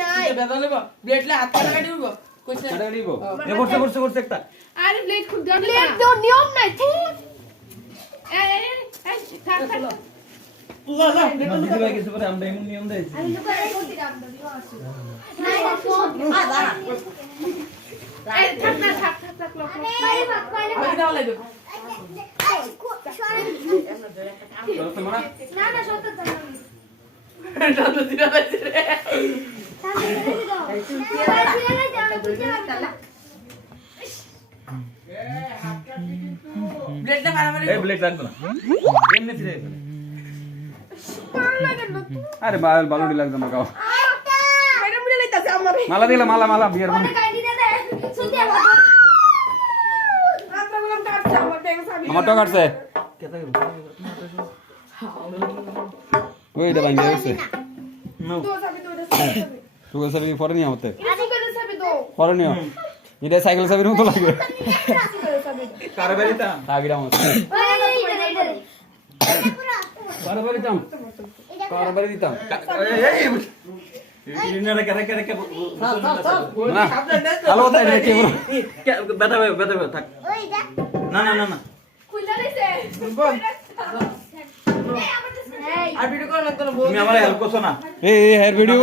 নাই বেদা লইব ব্লেডলে হাত কাটা দিব কইছে কাটা দিব এ করছে একটা আরে ব্লেড খুব দাও ব্লেড তো নিয়ম নাই এই থাক লা লা দিদি ভাই কিছু করে আমরা এমন নিয়ম দেই আমি লোক করে করতে দাম দিও আছে নাই এই থাক লোক আরে বাপ কইলে কই দাও লাগবে না সত্য দাম যত দিরা বাইছে রে ব্লেডটা মারামারি এই ব্লেড লাগবে না এমনি ফিরে আরে বালুডি লাগবে না গাও ম্যাডাম মিলে লইতাছে আমারে মালা দিলা মালা বিয়ার মানে আমরা বললাম কাটছে আমার ব্যাগ সাবি আমার তো কাটছে ওইটা ভাঙে গেছে তো সাবি তো সাবি তুই সবই পরে নিয়ে হতে এটা করে সাবি তো পরে নিও এটা সাইকেল সাবির মতো লাগে সাবি কারবারিতা আগিরা মত কারবারিতাম কারবারি দিতাম এই ইনারে করে না হ্যালো তাই রে কি বেটা থাক না খুইলা দিছে আর ভিডিও কল লাগতো না তুমি আমারে হেল্প করছো না এই হেয়ার ভিডিও